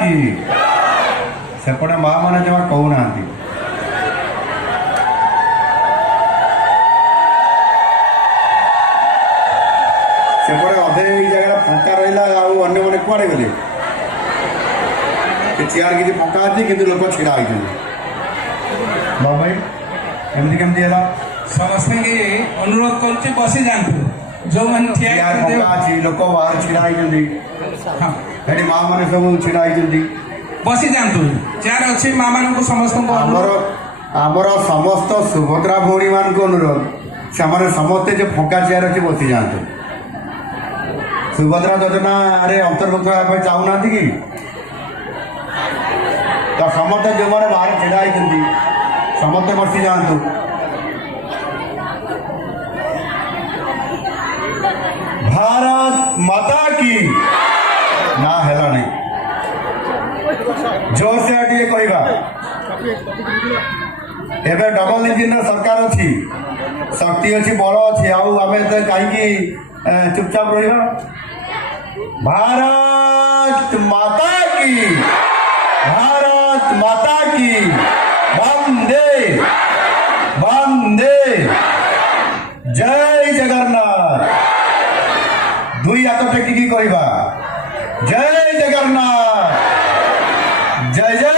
କି ସେପଟେ ମା ମାନେ ଜମା କହୁନାହାନ୍ତି। ସେପଟେ ଅଧେ ଏଇ ଜାଗାରେ ଫଙ୍କା ରହିଲା, ଆଉ ଅନ୍ୟମାନେ କୁଆଡ଼େ ଗଲେ? ଚେୟାର କିଛି ଫଙ୍କା ଅଛି କିନ୍ତୁ ଲୋକ ଛିଡ଼ା ହେଇଛନ୍ତି। ବାବୁ ଭାଇ ଏମିତି କେମିତି ହେଲା? ସମସ୍ତଙ୍କୁ ଅନୁରୋଧ କରୁଛି ବସି ଯାଆନ୍ତୁ। ଯୋଉମାନେ ଠିଆ ଫଙ୍କା ଅଛି, ଲୋକ ବାହାରେ ଛିଡ଼ା ହେଇଛନ୍ତି, ସେଠି ମା ମାନେ ସବୁ ଛିଡ଼ା ହେଇଛନ୍ତି। ବସି ଯାଆନ୍ତୁ, ଚେୟାର ଅଛି ମା ମାନଙ୍କୁ ସମସ୍ତଙ୍କୁ ଆମର ସମସ୍ତ ସୁଭଦ୍ରା ଭଉଣୀ ମାନଙ୍କୁ ଅନୁରୋଧ, ସେମାନେ ସମସ୍ତେ ଯେ ଫଙ୍କା ଚେୟାର ଅଛି ବସି ଯାଆନ୍ତୁ। ସୁଭଦ୍ରା ଯୋଜନାରେ ଅନ୍ତର୍ଭୁକ୍ତ ହେବା ପାଇଁ ଚାହୁଁନାହାନ୍ତି କି? ତ ସମସ୍ତେ ଯେଉଁମାନେ ବାହାରେ ଛିଡ଼ା ହେଇଛନ୍ତି ସମସ୍ତେ ବସି ଯାଆନ୍ତୁ। ଭାରତ ମାତା କି ନା ହେଲା ନାହିଁ, ଜୋରସେ ଟିକେ କହିବା। ଏବେ ଡବଲ ଇଞ୍ଜିନର ସରକାର ଅଛି, ଶକ୍ତି ଅଛି, ବଳ ଅଛି, ଆଉ ଆମେ କାହିଁକି ଚୁପଚାପ ରହିବା? भारत माता की, भारत माता की, वंदे वंदे, जय जगन्नाथ। दुई हाथ टेकिकी कहवा, जय जगन्नाथ, जय जय